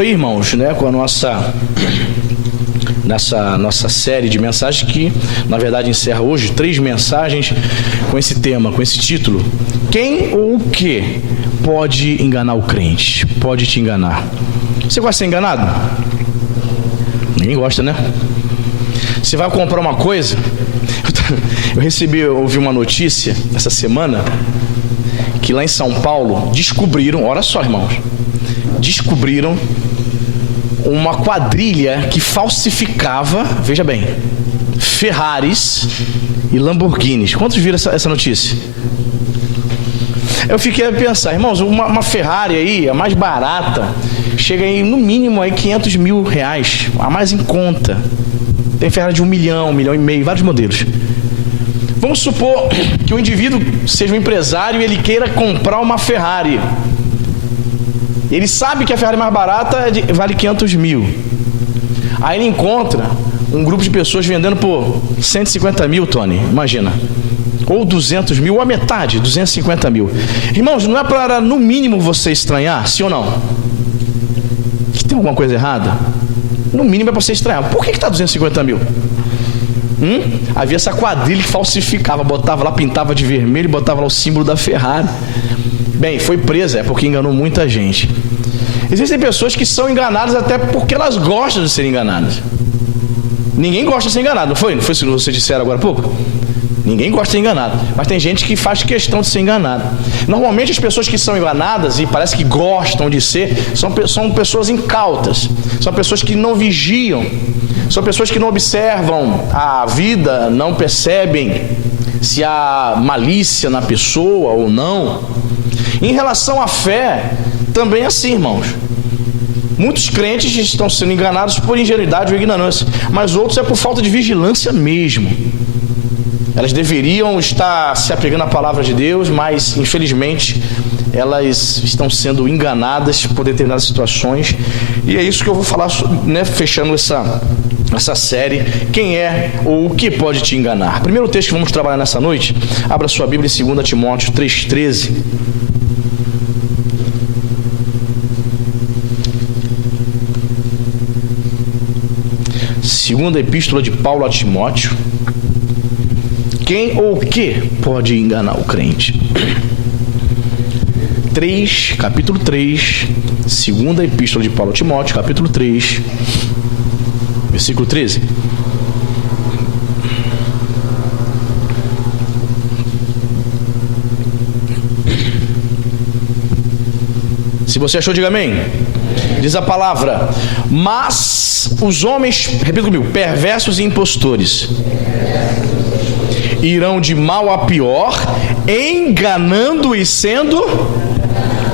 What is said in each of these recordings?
Aí, irmãos, né, com a nossa série de mensagens que, na verdade, encerra hoje 3 mensagens com esse tema, com esse título: quem ou o que pode enganar o crente? Pode te enganar. Você gosta de ser enganado? Ninguém gosta, né? Você vai comprar uma coisa. Eu ouvi uma notícia essa semana que lá em São Paulo descobriram, olha só, irmãos, descobriram uma quadrilha que falsificava, veja bem, Ferraris e Lamborghinis. Quantos viram essa notícia? Eu fiquei a pensar, irmãos, uma Ferrari aí, a mais barata, chega aí no mínimo aí 500 mil reais, a mais em conta. Tem Ferrari de 1 milhão, 1,5 milhão, vários modelos. Vamos supor que o indivíduo seja um empresário e ele queira comprar uma Ferrari. Ele sabe que a Ferrari mais barata vale 500 mil. Aí ele encontra um grupo de pessoas vendendo por 150 mil, Tony, imagina. Ou 200 mil, ou a metade, 250 mil. Irmãos, não é para no mínimo você estranhar, sim ou não? Que tem alguma coisa errada? No mínimo é para você estranhar. Por que está 250 mil? Havia essa quadrilha que falsificava, botava lá, pintava de vermelho, botava lá o símbolo da Ferrari. Bem, foi presa, porque enganou muita gente. Existem pessoas que são enganadas até porque elas gostam de ser enganadas. Ninguém gosta de ser enganado, não foi? Não foi isso que você disseram agora há pouco? Ninguém gosta de ser enganado, mas tem gente que faz questão de ser enganada. Normalmente as pessoas que são enganadas e parece que gostam de ser, são pessoas incautas, são pessoas que não vigiam, são pessoas que não observam a vida, não percebem se há malícia na pessoa ou não. Em relação à fé, também é assim, irmãos. Muitos crentes estão sendo enganados por ingenuidade ou ignorância, mas outros é por falta de vigilância mesmo. Elas deveriam estar se apegando à palavra de Deus, mas infelizmente elas estão sendo enganadas por determinadas situações. E é isso que eu vou falar, né, fechando essa série: quem é ou o que pode te enganar. Primeiro texto que vamos trabalhar nessa noite, abra sua Bíblia em 2 Timóteo 3,13. Segunda epístola de Paulo a Timóteo. Quem ou o que pode enganar o crente? Capítulo 3, segunda epístola de Paulo a Timóteo, capítulo 3, versículo 13. Se você achou, diga amém. Diz a palavra: mas os homens, repita comigo, perversos e impostores, irão de mal a pior, enganando e sendo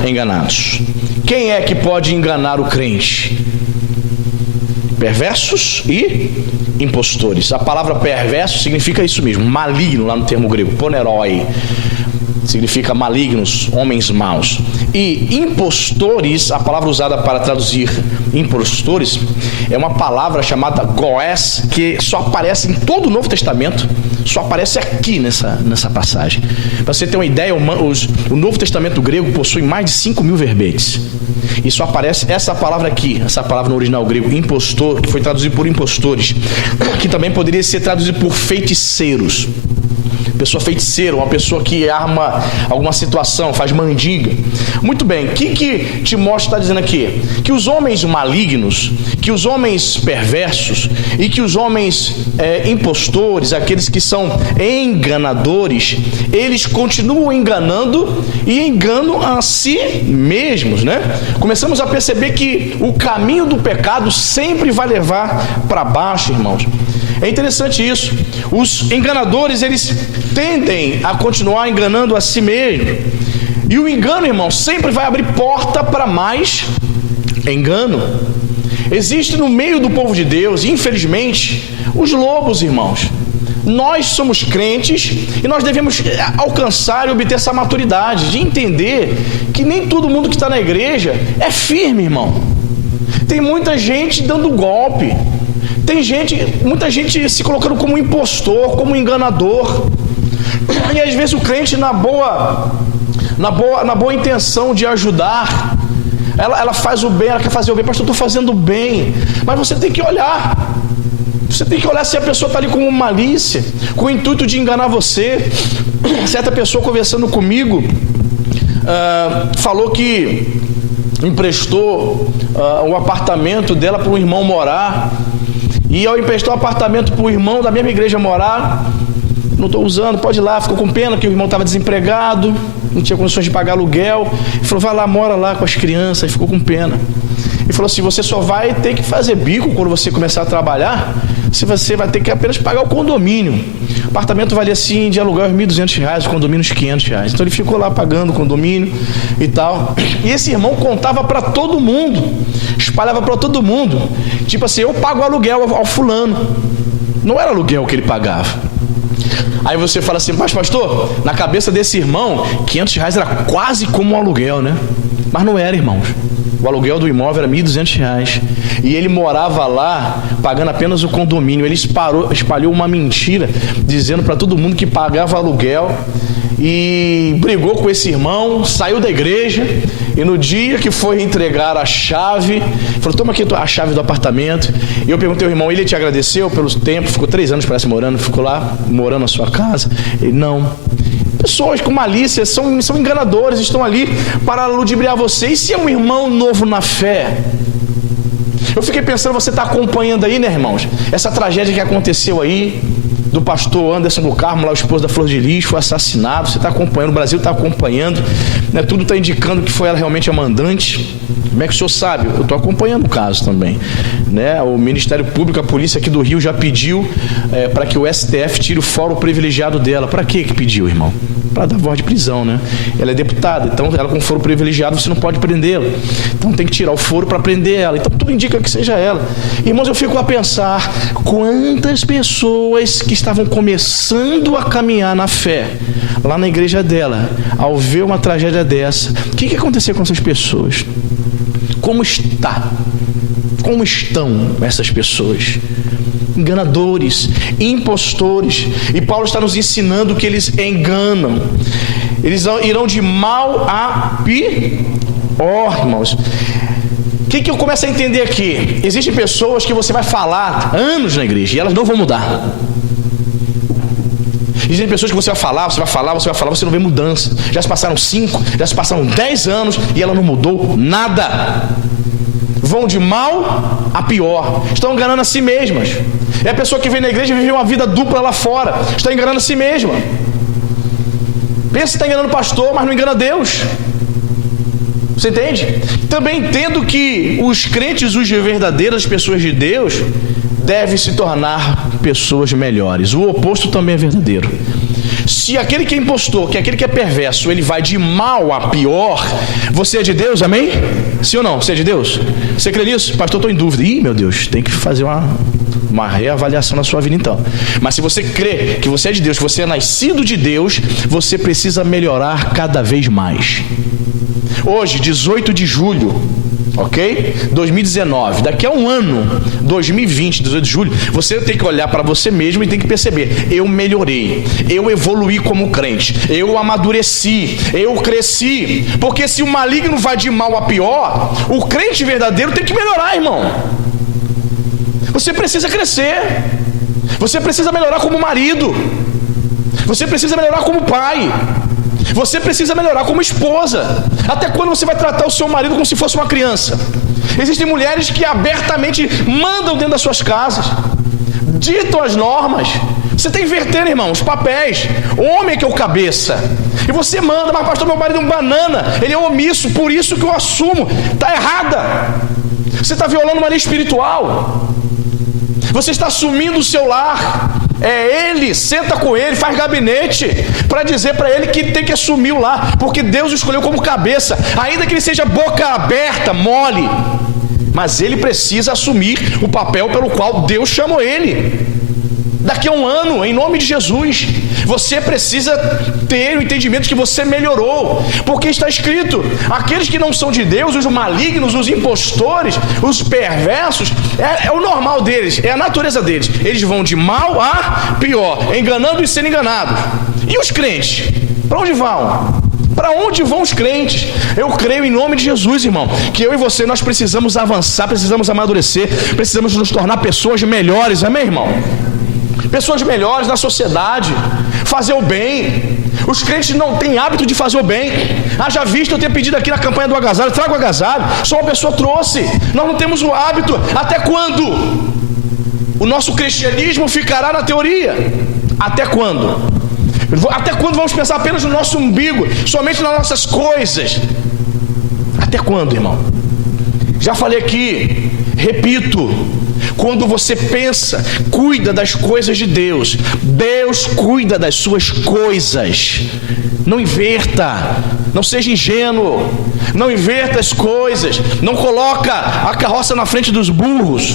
enganados. Quem é que pode enganar o crente? Perversos e impostores. A palavra perverso significa isso mesmo, maligno, lá no termo grego, poneroi. Significa malignos, homens maus. E impostores, a palavra usada para traduzir impostores, é uma palavra chamada goés, que só aparece em todo o Novo Testamento, só aparece aqui nessa passagem. Para você ter uma ideia, o Novo Testamento grego possui mais de 5.000 verbetes. E só aparece essa palavra aqui, essa palavra no original grego, impostor, que foi traduzido por impostores, que também poderia ser traduzido por feiticeiros. Pessoa feiticeira, uma pessoa que arma alguma situação, faz mandinga. Muito bem, o que Timóteo está dizendo aqui? Que os homens malignos, que os homens perversos e que os homens impostores, aqueles que são enganadores, eles continuam enganando e enganam a si mesmos, né? Começamos a perceber que o caminho do pecado sempre vai levar para baixo, irmãos. É interessante isso. Os enganadores, eles tendem a continuar enganando a si mesmos. E o engano, irmão, sempre vai abrir porta para mais engano. Existe no meio do povo de Deus, infelizmente, os lobos, irmãos. Nós somos crentes e nós devemos alcançar e obter essa maturidade de entender que nem todo mundo que está na igreja é firme, irmão. Tem muita gente dando golpe. Tem muita gente se colocando como impostor, como enganador. E às vezes o crente na boa intenção de ajudar, Ela faz o bem, ela quer fazer o bem. Pastor, eu estou fazendo o bem. Mas você tem que olhar. Você tem que olhar se a pessoa está ali com malícia, com o intuito de enganar você. Certa pessoa conversando comigo falou que emprestou o apartamento dela para um irmão morar. E ao emprestar o apartamento para o irmão da mesma igreja morar, não estou usando, pode ir lá, ficou com pena que o irmão estava desempregado, não tinha condições de pagar aluguel. Ele falou, vai lá, mora lá com as crianças, e ficou com pena. Ele falou assim, você só vai ter que fazer bico quando você começar a trabalhar, se você vai ter que apenas pagar o condomínio. O apartamento valia assim, de aluguel, R$1.200, o condomínio uns R$500. Então ele ficou lá pagando o condomínio e tal. E esse irmão contava para todo mundo, espalhava para todo mundo, tipo assim, eu pago o aluguel ao fulano. Não era aluguel que ele pagava. Aí você fala assim, mas pastor, na cabeça desse irmão, R$500 era quase como um aluguel, né? Mas não era, irmãos. O aluguel do imóvel era R$1.200. E ele morava lá, pagando apenas o condomínio. Ele espalhou uma mentira, dizendo para todo mundo que pagava aluguel. E brigou com esse irmão, saiu da igreja. E no dia que foi entregar a chave, falou, toma aqui a chave do apartamento. E eu perguntei ao irmão, ele te agradeceu pelo tempo? Ficou 3 anos, parece, morando. Ficou lá, morando na sua casa? Ele, não. Pessoas com malícia, são enganadores, estão ali para ludibriar você. E se é um irmão novo na fé? Eu fiquei pensando, você está acompanhando aí, né, irmãos? Essa tragédia que aconteceu aí, do pastor Anderson do Carmo, lá o esposo da Flor de Lis, foi assassinado. Você está acompanhando, o Brasil está acompanhando, né? Tudo está indicando que foi ela realmente a mandante. Como é que o senhor sabe? Eu estou acompanhando o caso também, né? O Ministério Público, a polícia aqui do Rio já pediu para que o STF tire o foro privilegiado dela. Para que pediu, irmão? Para dar voz de prisão, né? Ela é deputada, então ela com foro privilegiado você não pode prendê-la. Então tem que tirar o foro para prender ela. Então tudo indica que seja ela. Irmãos, eu fico a pensar quantas pessoas que estavam começando a caminhar na fé lá na igreja dela, ao ver uma tragédia dessa, o que aconteceu com essas pessoas? Como estão essas pessoas? Enganadores, impostores. E Paulo está nos ensinando que eles enganam. Eles irão de mal a pior, irmãos. O que eu começo a entender aqui? Existem pessoas que você vai falar anos na igreja e elas não vão mudar. Existem pessoas que você vai falar, você não vê mudança. Já se passaram 5, já se passaram 10 anos e ela não mudou nada. Vão de mal a pior. Estão enganando a si mesmas. É a pessoa que vem na igreja e vive uma vida dupla lá fora. Está enganando a si mesma. Pensa que está enganando o pastor, mas não engana Deus. Você entende? Também entendo que os crentes, os verdadeiros, as pessoas de Deus, devem se tornar pessoas melhores. O oposto também é verdadeiro. Se aquele que é impostor, que aquele que é perverso, ele vai de mal a pior, você é de Deus, amém? Sim ou não? Você é de Deus? Você crê nisso? Pastor, estou em dúvida. Ih, meu Deus, tem que fazer uma reavaliação na sua vida então. Mas se você crê que você é de Deus, que você é nascido de Deus, você precisa melhorar cada vez mais. Hoje, 18 de julho, ok? 2019, daqui a um ano, 2020, 18 de julho, você tem que olhar para você mesmo e tem que perceber, eu melhorei, eu evoluí como crente, eu amadureci, eu cresci, porque se o maligno vai de mal a pior, o crente verdadeiro tem que melhorar, irmão. Você precisa crescer, você precisa melhorar como marido, você precisa melhorar como pai, você precisa melhorar como esposa. Até quando você vai tratar o seu marido como se fosse uma criança? Existem mulheres que abertamente mandam dentro das suas casas, ditam as normas. Você tem que inverter, irmão, os papéis. O homem é que é o cabeça. E você manda, mas pastor, meu marido é um banana, ele é omisso, por isso que eu assumo. Está errada. Você está violando uma lei espiritual. Você está assumindo o seu lar. É ele, senta com ele, faz gabinete para dizer para ele que tem que assumir o lar, porque Deus o escolheu como cabeça, ainda que ele seja boca aberta, mole, mas ele precisa assumir o papel pelo qual Deus chamou ele. Daqui a um ano, em nome de Jesus, você precisa ter o entendimento de que você melhorou, porque está escrito, aqueles que não são de Deus, os malignos, os impostores, os perversos, é o normal deles, é a natureza deles, eles vão de mal a pior, enganando e sendo enganados. E os crentes, para onde vão? Para onde vão os crentes? Eu creio em nome de Jesus, irmão, que eu e você, nós precisamos avançar, precisamos amadurecer, precisamos nos tornar pessoas melhores, amém, irmão? Pessoas melhores na sociedade, fazer o bem. Os crentes não têm hábito de fazer o bem. Haja visto eu ter pedido aqui na campanha do agasalho, traga o agasalho, só uma pessoa trouxe. Nós não temos o hábito. Até quando o nosso cristianismo ficará na teoria? Até quando? Até quando vamos pensar apenas no nosso umbigo, somente nas nossas coisas? Até quando, irmão? Já falei aqui, repito, quando você pensa, cuida das coisas de Deus, Deus cuida das suas coisas. Não inverta, não seja ingênuo, não inverta as coisas, não coloca a carroça na frente dos burros.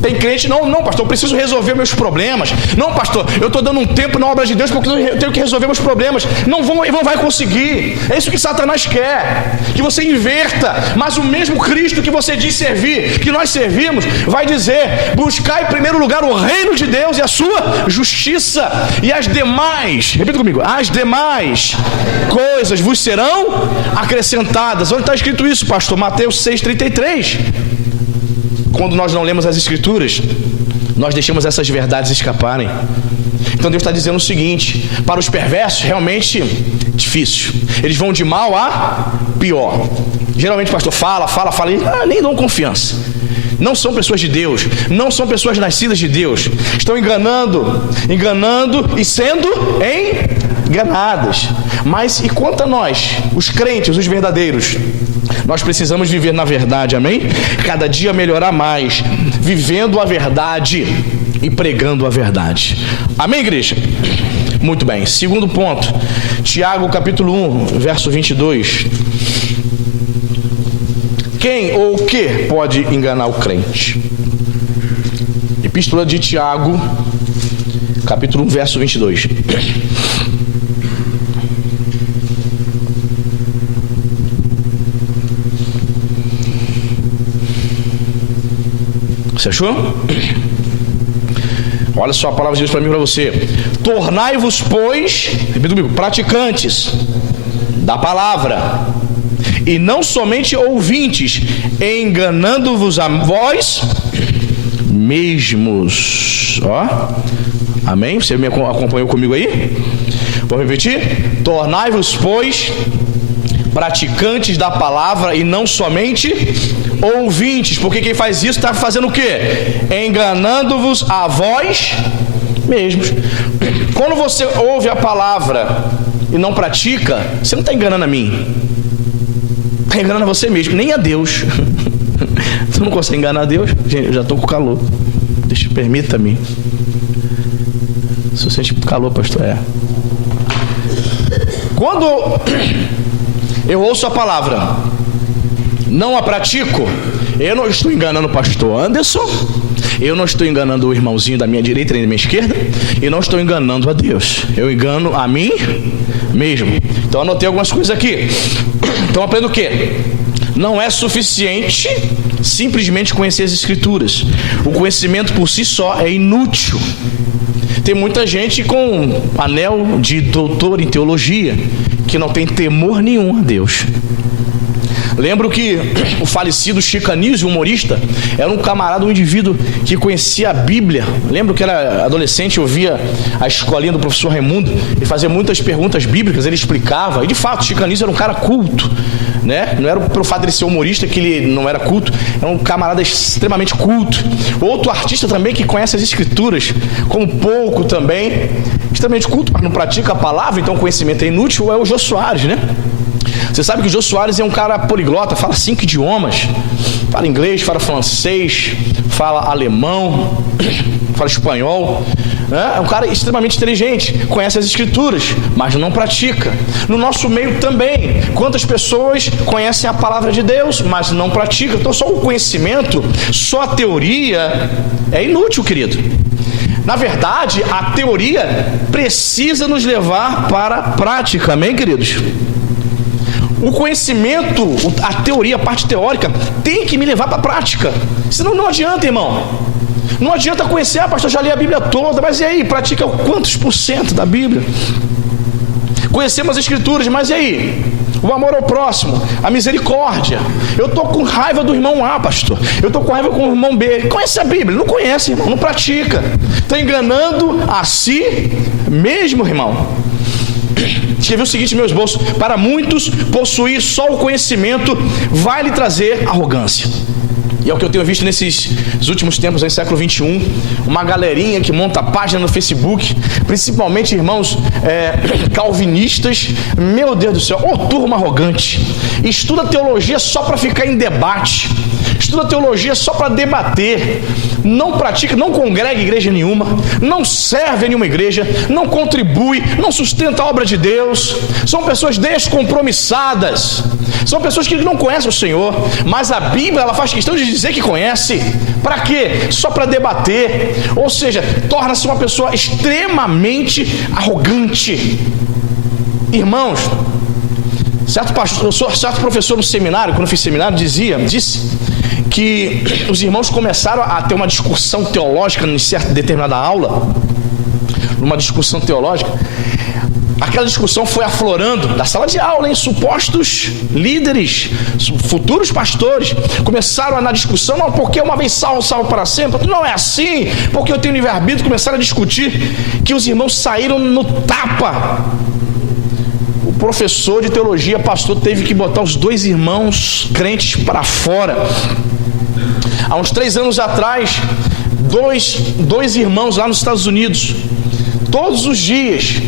Tem crente, não, pastor, eu preciso resolver meus problemas. Não, pastor, eu estou dando um tempo na obra de Deus porque eu tenho que resolver meus problemas. Não vai conseguir. É isso que Satanás quer, que você inverta. Mas o mesmo Cristo que você diz servir, que nós servimos, vai dizer: buscar em primeiro lugar o reino de Deus e a sua justiça, e as demais, repita comigo, as demais coisas vos serão acrescentadas. Onde está escrito isso, pastor? Mateus 6,33. Quando nós não lemos as Escrituras, nós deixamos essas verdades escaparem. Então Deus está dizendo o seguinte: para os perversos, realmente difícil. Eles vão de mal a pior. Geralmente o pastor fala e nem dão confiança. Não são pessoas de Deus, não são pessoas nascidas de Deus. Estão enganando e sendo enganadas. Mas e quanto a nós, os crentes, os verdadeiros? Nós precisamos viver na verdade, amém? Cada dia melhorar mais, vivendo a verdade e pregando a verdade. Amém, igreja? Muito bem. Segundo ponto, Tiago capítulo 1, verso 22. Quem ou o que pode enganar o crente? Epístola de Tiago, capítulo 1, verso 22. Você achou? Olha só a palavra de Deus para mim e para você. Tornai-vos, pois, repita comigo, praticantes da palavra, e não somente ouvintes, enganando-vos a vós mesmos. Ó, amém? Você me acompanhou comigo aí? Vou repetir? Tornai-vos, pois, praticantes da palavra e não somente ouvintes, porque quem faz isso está fazendo o quê? Enganando-vos a vós mesmos. Quando você ouve a palavra e não pratica, você não está enganando a mim, está enganando a você mesmo, nem a Deus. Você não consegue enganar a Deus? Gente, eu já estou com calor. Permita-me. Se você sente calor, pastor, Quando eu ouço a palavra, não a pratico, eu não estou enganando o pastor Anderson, eu não estou enganando o irmãozinho da minha direita nem da minha esquerda, e não estou enganando a Deus, eu engano a mim mesmo. Então anotei algumas coisas aqui. Então aprenda o quê? Não é suficiente simplesmente conhecer as Escrituras. O conhecimento por si só é inútil. Tem muita gente com anel de doutor em teologia que não tem temor nenhum a Deus. Lembro que o falecido Chico Anísio, humorista, era um camarada, um indivíduo que conhecia a Bíblia. Lembro que era adolescente, eu via a escolinha do professor Raimundo e fazia muitas perguntas bíblicas, ele explicava. E de fato, Chico Anísio era um cara culto, né? Não era pelo fato de ele ser humorista que ele não era culto, era um camarada extremamente culto. Outro artista também que conhece as Escrituras, como pouco também, extremamente culto, mas não pratica a palavra, então o conhecimento é inútil, é o Jô Soares, né? Você sabe que o Jô Soares é um cara poliglota, fala 5 idiomas, fala inglês, fala francês, fala alemão, fala espanhol, né? É um cara extremamente inteligente, conhece as Escrituras, mas não pratica. No nosso meio também, quantas pessoas conhecem a palavra de Deus, mas não praticam? Então só o conhecimento, só a teoria é inútil, querido. Na verdade, a teoria precisa nos levar para a prática, amém, queridos? O conhecimento, a teoria, a parte teórica, tem que me levar para a prática. Senão não adianta, irmão. Não adianta conhecer, pastor, já li a Bíblia toda, mas e aí, pratica quantos % da Bíblia? Conhecemos as Escrituras, mas e aí? O amor ao próximo, a misericórdia. Eu estou com raiva do irmão A, pastor. Eu estou com raiva com o irmão B. Conhece a Bíblia? Não conhece, irmão, não pratica. Está enganando a si mesmo, irmão. Escrevi o seguinte no meu esboço: para muitos, possuir só o conhecimento vai lhe trazer arrogância. E é o que eu tenho visto nesses últimos tempos, no século 21, uma galerinha que monta página no Facebook, principalmente irmãos calvinistas. Meu Deus do céu, turma arrogante, estuda teologia só para ficar em debate, estuda teologia só para debater, não pratica, não congrega em igreja nenhuma, não serve a nenhuma igreja, não contribui, não sustenta a obra de Deus. São pessoas descompromissadas, são pessoas que não conhecem o Senhor, mas a Bíblia, ela faz questão de dizer que conhece. Para quê? Só para debater. Ou seja, torna-se uma pessoa extremamente arrogante. Irmãos, certo professor no seminário, quando eu fiz seminário, disse que os irmãos começaram a ter uma discussão teológica em certa determinada aula, numa discussão teológica. Aquela discussão foi aflorando da sala de aula, em supostos líderes, futuros pastores, começaram na discussão: não, porque uma vez salvo, salvo para sempre, não é assim, porque eu tenho livre-arbítrio. Começaram a discutir, que os irmãos saíram no tapa. O professor de teologia, pastor, teve que botar os dois irmãos crentes para fora. Há uns 3 anos atrás, dois irmãos lá nos Estados Unidos, todos os dias,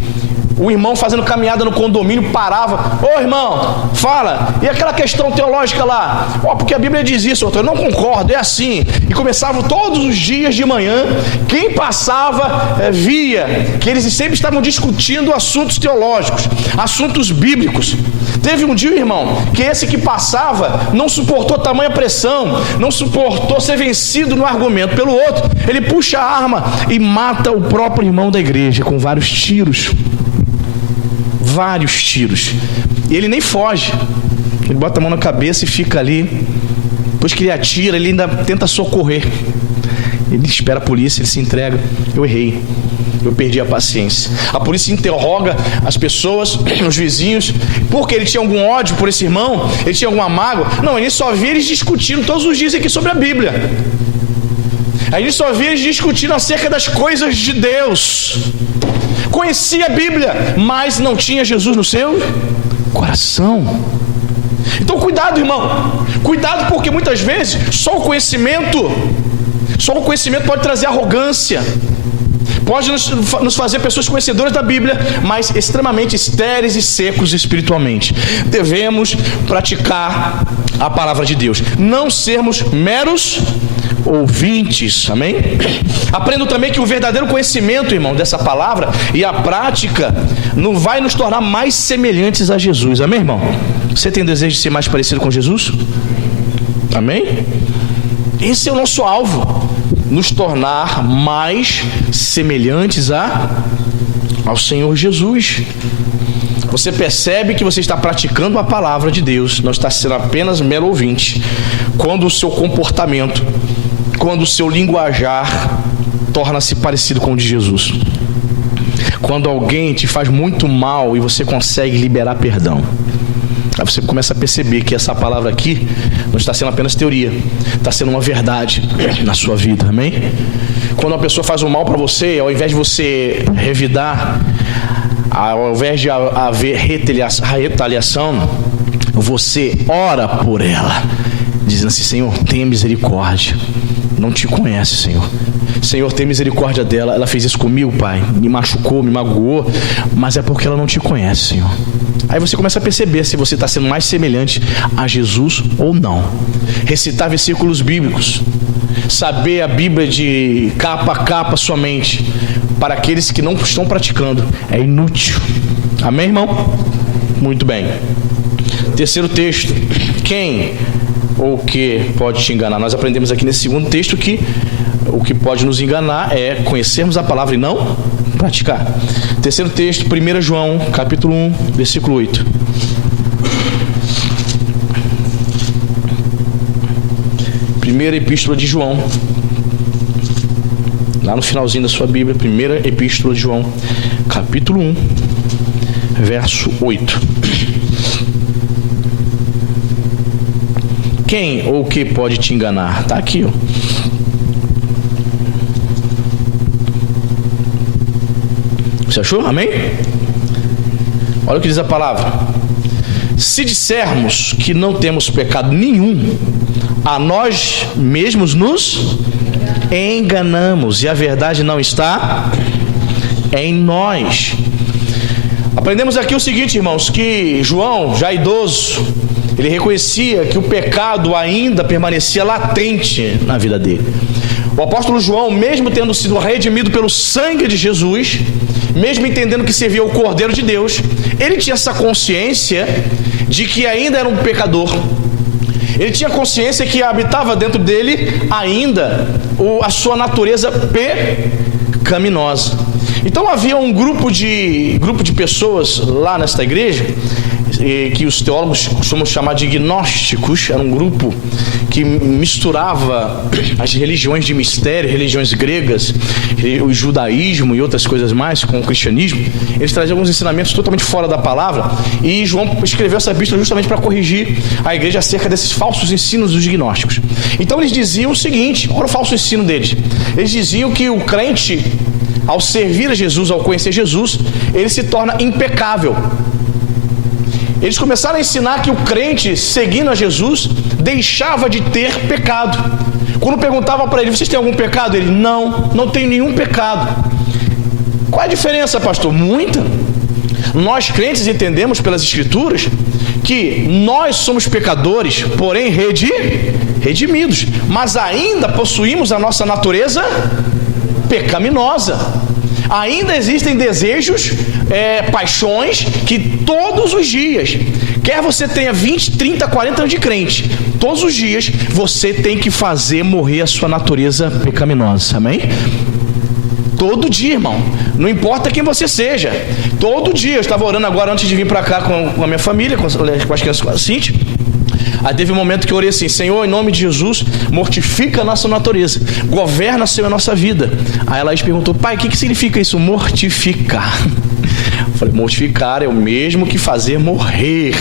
o irmão fazendo caminhada no condomínio parava: ô irmão, fala, e aquela questão teológica lá? Porque a Bíblia diz isso. Eu não concordo, é assim. E começavam todos os dias de manhã, quem passava via que eles sempre estavam discutindo assuntos teológicos, assuntos bíblicos. Teve um dia, irmão, que esse que passava não suportou tamanha pressão, não suportou ser vencido no argumento pelo outro. Ele puxa a arma e mata o próprio irmão da igreja com vários tiros. E ele nem foge, ele bota a mão na cabeça e fica ali. Depois que ele atira, ele ainda tenta socorrer. Ele espera a polícia, ele se entrega. Eu errei, eu perdi a paciência. A polícia interroga as pessoas, os vizinhos, porque ele tinha algum ódio por esse irmão, ele tinha alguma mágoa. Não, ele só via eles discutindo todos os dias aqui sobre a Bíblia. Aí ele só via eles discutindo acerca das coisas de Deus. Conhecia a Bíblia, mas não tinha Jesus no seu coração. Então cuidado, irmão, cuidado, porque muitas vezes só o conhecimento pode trazer arrogância, pode nos fazer pessoas conhecedoras da Bíblia, mas extremamente estéreis e secos espiritualmente. Devemos praticar a palavra de Deus, não sermos meros ouvintes, amém? Aprendo também que o verdadeiro conhecimento, irmão, dessa palavra e a prática não vai nos tornar mais semelhantes a Jesus, amém, irmão? Você tem desejo de ser mais parecido com Jesus? Amém? Esse é o nosso alvo, nos tornar mais semelhantes ao Senhor Jesus. Você percebe que você está praticando a palavra de Deus, não está sendo apenas mero ouvinte, quando o seu comportamento, quando o seu linguajar torna-se parecido com o de Jesus. Quando alguém te faz muito mal e você consegue liberar perdão, aí você começa a perceber que essa palavra aqui não está sendo apenas teoria, está sendo uma verdade na sua vida, amém? Quando uma pessoa faz um mal para você, ao invés de você revidar, ao invés de haver retaliação, você ora por ela, dizendo assim: Senhor, tenha misericórdia, não te conhece, Senhor, tem misericórdia dela, ela fez isso comigo, Pai, me machucou, me magoou, mas é porque ela não te conhece, Senhor. Aí você começa a perceber se você está sendo mais semelhante a Jesus ou não. Recitar versículos bíblicos, saber a Bíblia de capa a capa somente, para aqueles que não estão praticando, é inútil. Amém, irmão? Muito bem. Terceiro texto: quem ou o que pode te enganar? Nós aprendemos aqui nesse segundo texto que o que pode nos enganar é conhecermos a palavra e não praticar. Terceiro texto, 1 João, capítulo 1, versículo 8. Primeira epístola de João, lá no finalzinho da sua Bíblia, primeira epístola de João, capítulo 1, verso 8. Quem ou o que pode te enganar? Está aqui, ó. Você achou? Amém? Olha o que diz a palavra. Se dissermos que não temos pecado nenhum, a nós mesmos nos enganamos e a verdade não está em nós. Aprendemos aqui o seguinte, irmãos, que João, já idoso, ele reconhecia que o pecado ainda permanecia latente na vida dele. O apóstolo João, mesmo tendo sido redimido pelo sangue de Jesus, mesmo entendendo que servia ao Cordeiro de Deus, ele tinha essa consciência de que ainda era um pecador. Ele tinha consciência que habitava dentro dele ainda a sua natureza pecaminosa. Então havia um grupo de pessoas lá nesta igreja, que os teólogos costumam chamar de gnósticos. Era um grupo que misturava as religiões de mistério, religiões gregas, o judaísmo e outras coisas mais com o cristianismo. Eles traziam alguns ensinamentos totalmente fora da palavra, e João escreveu essa epístola justamente para corrigir a igreja acerca desses falsos ensinos dos gnósticos. Então eles diziam o seguinte: olha o falso ensino deles. Eles diziam que o crente, ao servir a Jesus, ao conhecer Jesus, ele se torna impecável. Eles começaram a ensinar que o crente, seguindo a Jesus, deixava de ter pecado. Quando perguntava para ele: vocês têm algum pecado? Ele: não tenho nenhum pecado. Qual é a diferença, pastor? Muita. Nós crentes entendemos pelas escrituras que nós somos pecadores, porém redimidos, mas ainda possuímos a nossa natureza pecaminosa. Ainda existem desejos, paixões que todos os dias, quer você tenha 20, 30, 40 anos de crente, todos os dias você tem que fazer morrer a sua natureza pecaminosa. Amém? Todo dia, irmão, não importa quem você seja, todo dia. Eu estava orando agora antes de vir para cá com a minha família, com as crianças, com a Cintia. Aí teve um momento que eu orei assim: Senhor, em nome de Jesus, mortifica a nossa natureza, governa, Senhor, a nossa vida. Aí ela perguntou: pai, o que significa isso, mortificar? Eu falei: mortificar é o mesmo que fazer morrer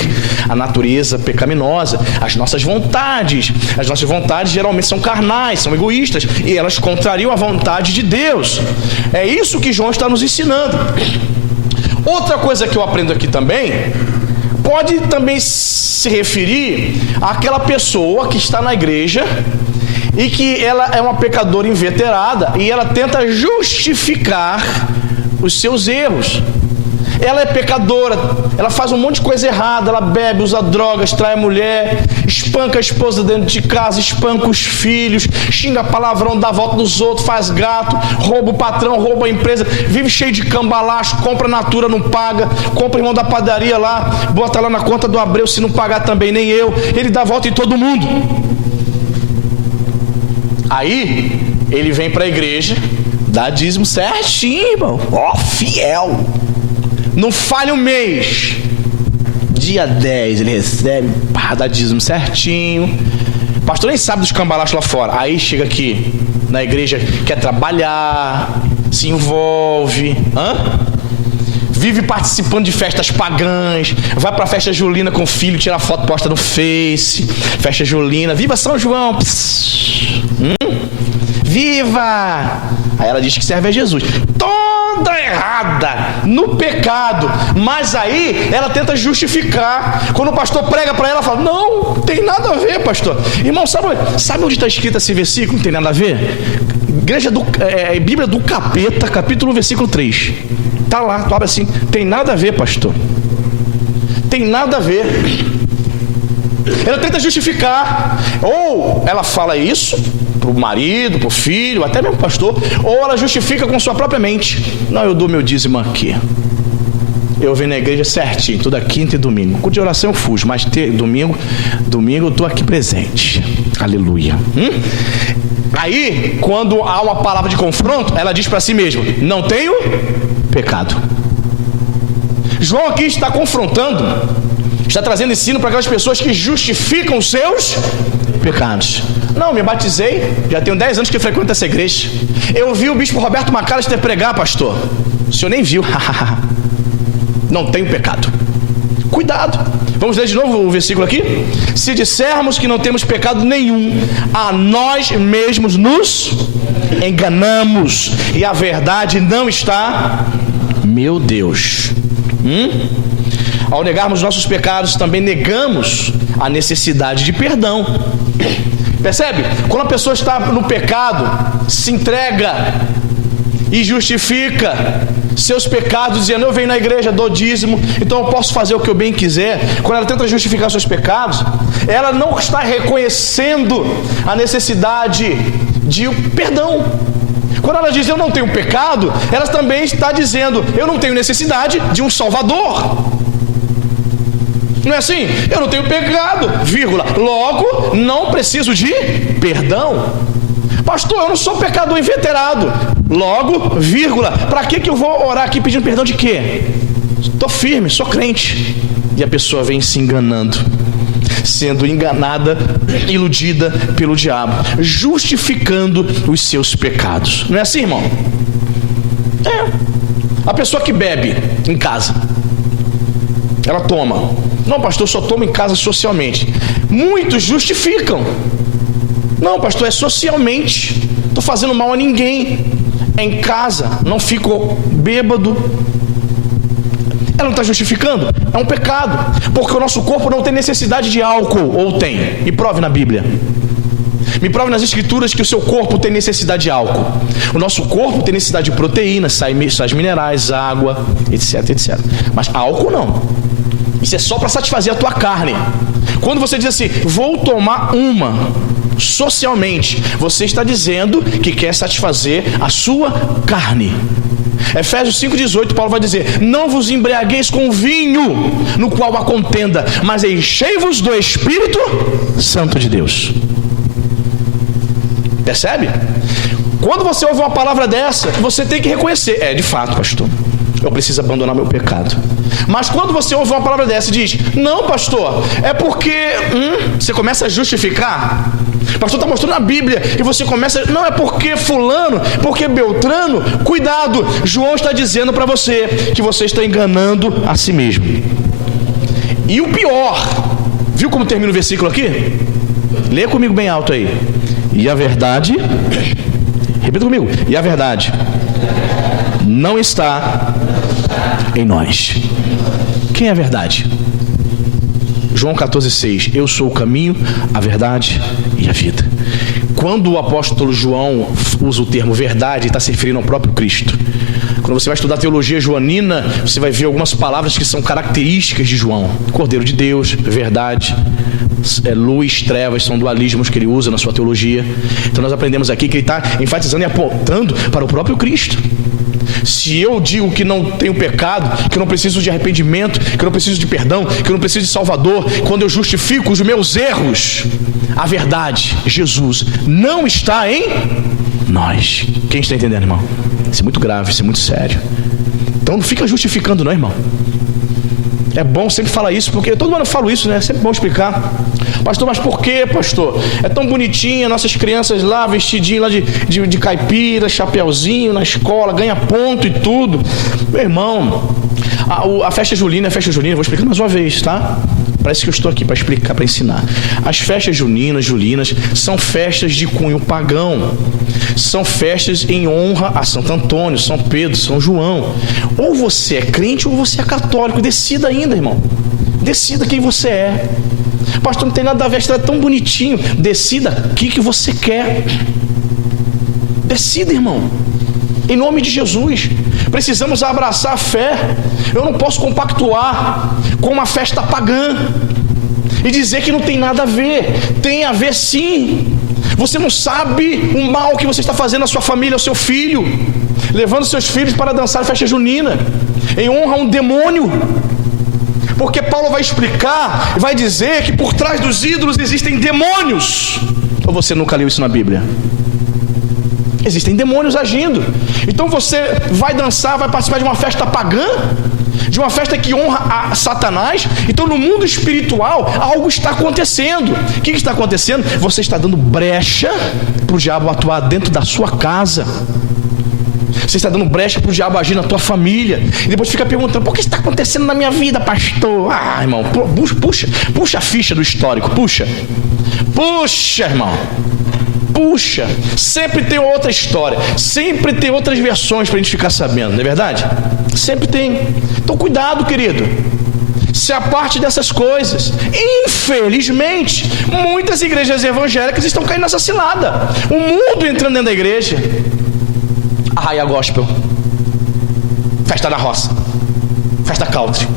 a natureza pecaminosa, as nossas vontades. As nossas vontades geralmente são carnais, são egoístas, e elas contrariam a vontade de Deus. É isso que João está nos ensinando. Outra coisa que eu aprendo aqui também, pode também se referir àquela pessoa que está na igreja e que ela é uma pecadora inveterada e ela tenta justificar os seus erros. Ela é pecadora, ela faz um monte de coisa errada, ela bebe, usa drogas, trai a mulher, espanca a esposa dentro de casa, espanca os filhos, xinga palavrão, dá a volta nos outros, faz gato, rouba o patrão, rouba a empresa, vive cheio de cambalacho, compra natura, não paga, compra irmão da padaria lá, bota lá na conta do Abreu, se não pagar também nem eu, ele dá a volta em todo mundo. Aí ele vem para a igreja, dá dízimo certinho, irmão, fiel. Não falha um mês, dia 10 ele recebe, dá dízimo certinho. O pastor nem sabe dos cambalachos lá fora. Aí chega aqui na igreja, quer trabalhar, se envolve, vive participando de festas pagãs, vai pra festa julina com o filho, tira foto, posta no Face, festa julina, viva São João, viva! Aí ela diz que serve a Jesus, toda errada, no pecado, mas aí ela tenta justificar. Quando o pastor prega para ela, fala: não tem nada a ver, pastor. Irmão, sabe onde está escrito esse versículo? Não tem nada a ver? Bíblia do Capeta, capítulo 1, versículo 3. Está lá, tu abre assim: tem nada a ver, pastor, tem nada a ver. Ela tenta justificar, ou ela fala isso para o marido, para o filho, até mesmo pastor, ou ela justifica com sua própria mente: não, eu dou meu dízimo aqui, eu venho na igreja certinho, toda quinta e domingo, culto de oração eu fujo, mas domingo eu estou aqui presente, aleluia. Aí, quando há uma palavra de confronto, ela diz para si mesma: não tenho pecado. João aqui está confrontando, está trazendo ensino para aquelas pessoas que justificam os seus pecados. Não, me batizei, já tenho 10 anos que frequento essa igreja. Eu vi o bispo Roberto McAllister pregar, pastor. O senhor nem viu. não tenho pecado. Cuidado. Vamos ler de novo o versículo aqui? Se dissermos que não temos pecado nenhum, a nós mesmos nos enganamos e a verdade não está. Meu Deus. Ao negarmos nossos pecados, também negamos a necessidade de perdão. Percebe? Quando a pessoa está no pecado, se entrega e justifica seus pecados, dizendo: eu venho na igreja, dou dízimo, então eu posso fazer o que eu bem quiser. Quando ela tenta justificar seus pecados, ela não está reconhecendo a necessidade de perdão. Quando ela diz: eu não tenho pecado, ela também está dizendo: eu não tenho necessidade de um Salvador. Não é assim? Eu não tenho pecado, vírgula, logo não preciso de perdão. Pastor, eu não sou pecador inveterado, logo, vírgula, para que eu vou orar aqui pedindo perdão de quê? Estou firme, sou crente. E a pessoa vem se enganando, sendo enganada, iludida pelo diabo, justificando os seus pecados. Não é assim, irmão? A pessoa que bebe em casa, ela toma. Não, pastor, eu só tomo em casa socialmente. Muitos justificam. Não, pastor, é socialmente. Estou fazendo mal a ninguém. É em casa, não fico bêbado. Ela não está justificando? É um pecado. Porque o nosso corpo não tem necessidade de álcool. Ou tem? Me prove na Bíblia. Me prove nas escrituras que o seu corpo tem necessidade de álcool. O nosso corpo tem necessidade de proteínas, sais minerais, água, etc, etc. Mas álcool não. Isso é só para satisfazer a tua carne. Quando você diz assim: vou tomar uma socialmente, você está dizendo que quer satisfazer a sua carne. Efésios 5,18, Paulo vai dizer: não vos embriagueis com vinho, no qual há contenda, mas enchei-vos do Espírito Santo de Deus. Percebe? Quando você ouve uma palavra dessa, você tem que reconhecer: de fato, pastor, eu preciso abandonar meu pecado. Mas quando você ouve uma palavra dessa e diz: não, pastor, é porque você começa a justificar. O pastor está mostrando a Bíblia e você começa: não, é porque fulano, porque Beltrano. Cuidado, João está dizendo para você que você está enganando a si mesmo. E o pior, viu como termina o versículo aqui? Lê comigo bem alto aí. E a verdade, repita comigo, e a verdade não está em nós. Quem é a verdade? João 14,6: eu sou o caminho, a verdade e a vida. Quando o apóstolo João usa o termo verdade, ele está se referindo ao próprio Cristo. Quando você vai estudar teologia joanina, você vai ver algumas palavras que são características de João: Cordeiro de Deus, verdade, luz, trevas, são dualismos que ele usa na sua teologia. Então nós aprendemos aqui que ele está enfatizando e apontando para o próprio Cristo. Se eu digo que não tenho pecado, que eu não preciso de arrependimento, que eu não preciso de perdão, que eu não preciso de Salvador, quando eu justifico os meus erros, a verdade, Jesus, não está em nós. Quem está entendendo, irmão? Isso é muito grave, isso é muito sério. Então não fica justificando não, irmão. É bom sempre falar isso, porque todo mundo fala isso, né? É sempre bom explicar. Pastor, mas por que, pastor? É tão bonitinha, nossas crianças lá, vestidinho lá de caipira, chapeuzinho na escola, ganha ponto e tudo. Meu irmão, a festa junina, vou explicar mais uma vez, tá? Parece que eu estou aqui para explicar, para ensinar. As festas julinas são festas de cunho pagão. São festas em honra a Santo Antônio, São Pedro, São João. Ou você é crente ou você é católico. Decida ainda, irmão. Decida quem você é. Pastor, não tem nada a ver, é tão bonitinho. Decida o que você quer. Decida, irmão. Em nome de Jesus. Precisamos abraçar a fé. Eu não posso compactuar com uma festa pagã e dizer que não tem nada a ver. Tem a ver sim. Você não sabe o mal que você está fazendo à sua família, ao seu filho, levando seus filhos para dançar festa junina em honra a um demônio. Porque Paulo vai explicar, vai dizer que por trás dos ídolos existem demônios. Ou você nunca leu isso na Bíblia? Existem demônios agindo. Então você vai dançar, vai participar de uma festa pagã, de uma festa que honra a Satanás. Então no mundo espiritual algo está acontecendo. O que está acontecendo? Você está dando brecha para o diabo atuar dentro da sua casa. Você está dando brecha para o diabo agir na tua família. E depois fica perguntando, por que isso está acontecendo na minha vida, pastor? Ah, irmão, puxa a ficha do histórico, puxa, irmão. Puxa, sempre tem outra história, sempre tem outras versões para a gente ficar sabendo, não é verdade? Sempre tem. Então cuidado, querido, se a parte dessas coisas. Infelizmente, muitas igrejas evangélicas estão caindo nessa cilada. O mundo entrando dentro da igreja. Arraia gospel, festa da roça, festa country,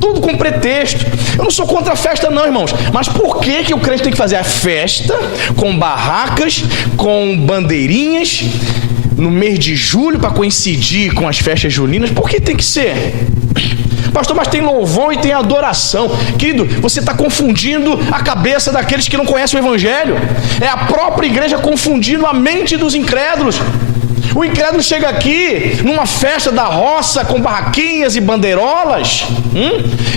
tudo com pretexto. Eu não sou contra a festa não, irmãos, mas por que o crente tem que fazer a festa com barracas, com bandeirinhas no mês de julho para coincidir com as festas juninas? Por que tem que ser? Pastor, mas tem louvor e tem adoração. Querido, você está confundindo a cabeça daqueles que não conhecem o evangelho. É a própria igreja confundindo a mente dos incrédulos. O incrédulo chega aqui numa festa da roça com barraquinhas e bandeirolas,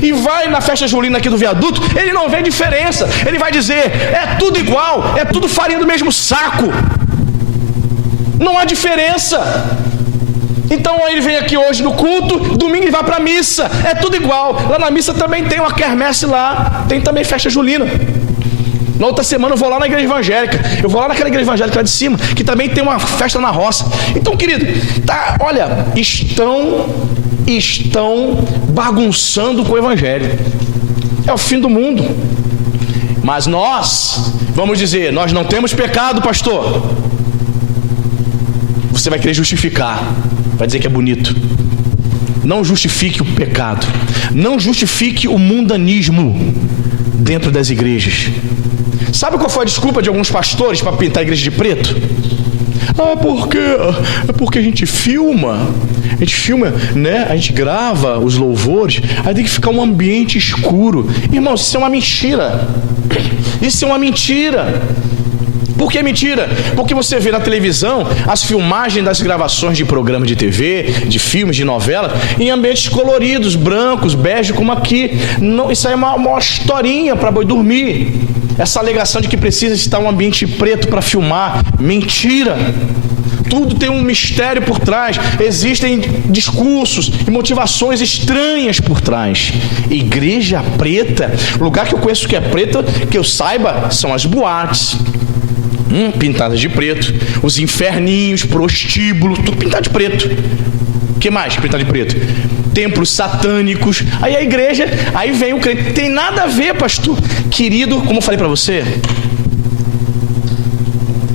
e vai na festa julina aqui do viaduto, ele não vê diferença. Ele vai dizer, é tudo igual, é tudo farinha do mesmo saco, não há diferença. Então ele vem aqui hoje no culto, domingo ele vai para a missa, é tudo igual. Lá na missa também tem uma quermesse lá, tem também festa julina. Na outra semana eu vou lá na igreja evangélica, eu vou lá naquela igreja evangélica lá de cima, que também tem uma festa na roça. Então, querido, olha, estão bagunçando com o evangelho. É o fim do mundo. Mas nós, vamos dizer, nós não temos pecado, pastor. Você vai querer justificar, vai dizer que é bonito. Não justifique o pecado, não justifique o mundanismo dentro das igrejas. Sabe qual foi a desculpa de alguns pastores para pintar a igreja de preto? É porque a gente filma, né? A gente grava os louvores, aí tem que ficar um ambiente escuro. Irmão, isso é uma mentira. Isso é uma mentira. Por que mentira? Porque você vê na televisão as filmagens das gravações de programas de TV, de filmes, de novelas, em ambientes coloridos, brancos, bege, como aqui. Não, isso aí é uma historinha para boi dormir. Essa alegação de que precisa estar um ambiente preto para filmar, mentira. Tudo tem um mistério por trás. Existem discursos e motivações estranhas por trás. Igreja preta, lugar que eu conheço que é preto, que eu saiba, são as boates. Pintadas de preto. Os inferninhos, prostíbulos, tudo pintado de preto. O que mais pintado de preto? Templos satânicos. Aí a igreja, aí vem o crente. Tem nada a ver, pastor. Querido, como eu falei para você,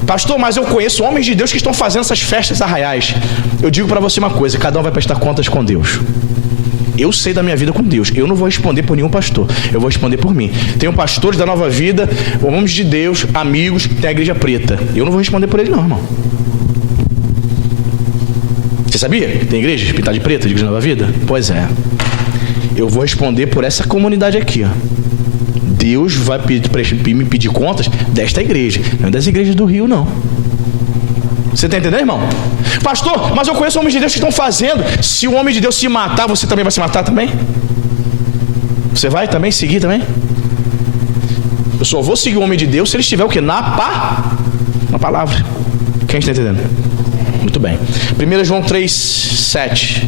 pastor, mas eu conheço homens de Deus que estão fazendo essas festas arraiais. Eu digo para você uma coisa, cada um vai prestar contas com Deus. Eu sei da minha vida com Deus. Eu não vou responder por nenhum pastor. Eu vou responder por mim. Tenho pastores da Nova Vida, homens de Deus, amigos, tem a igreja preta. Eu não vou responder por ele não, irmão. Você sabia que tem igreja pintada de preta, de igreja Nova Vida? Pois é. Eu vou responder por essa comunidade aqui, ó. Deus vai me pedir contas desta igreja, não é das igrejas do Rio, não. Você está entendendo, irmão? Pastor, mas eu conheço homens de Deus que estão fazendo. Se o homem de Deus se matar, você também vai se matar também? Você vai também seguir também? Eu só vou seguir o homem de Deus se ele estiver o quê? Na palavra. Quem está entendendo? Muito bem. 1 João 3:7.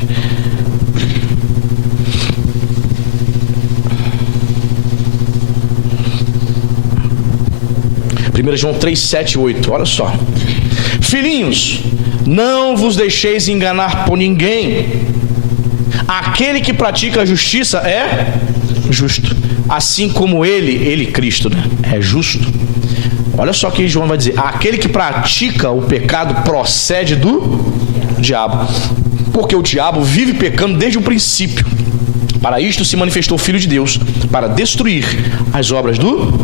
1 João 3:7-8. Olha só. Filhinhos, não vos deixeis enganar por ninguém. Aquele que pratica a justiça é justo, assim como ele, Cristo, né, é justo. Olha só o que João vai dizer: aquele que pratica o pecado procede do diabo, porque o diabo vive pecando desde o princípio. Para isto se manifestou o Filho de Deus, para destruir as obras do